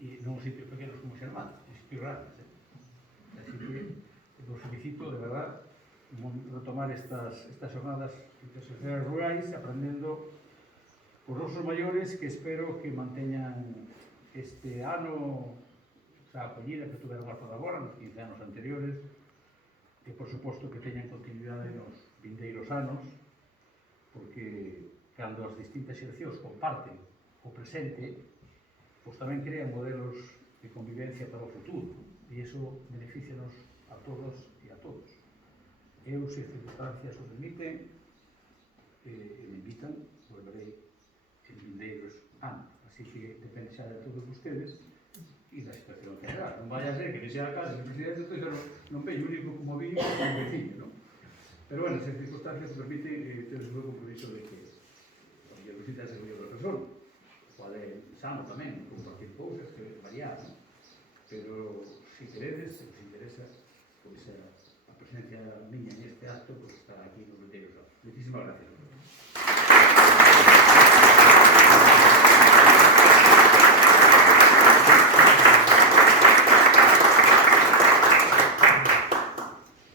e non sitios pequenos como Xermán, en sitios grandes. Así que vos felicito, de verdad, retomar estas jornadas interseccionales rurais, aprendendo os nosos maiores, que espero que manteñan este ano esa acollida que tuveron hasta agora, nos 15 anos anteriores, e, por suposto, que teñan continuidade nos vindeiros anos, porque cando as distintas xeracións comparten o presente, pois tamén crean modelos de convivencia para o futuro, e iso beneficianos a todos e a todos. Eu, se circunstancias o permiten, e me invitan, volverei en vindeiros anos. Así que depende xa de todos ustedes e da situación que habrá. Non vai a ser que deixe a casa o presidente, entón non veio único como viño como veciño, non? Pero, bueno, se circunstancias o permiten, tedes o compromiso de que a visita se veio outra persona, o cual é sano tamén, compartir cousas, que variar, non? Pero, se queredes, se vos interesa,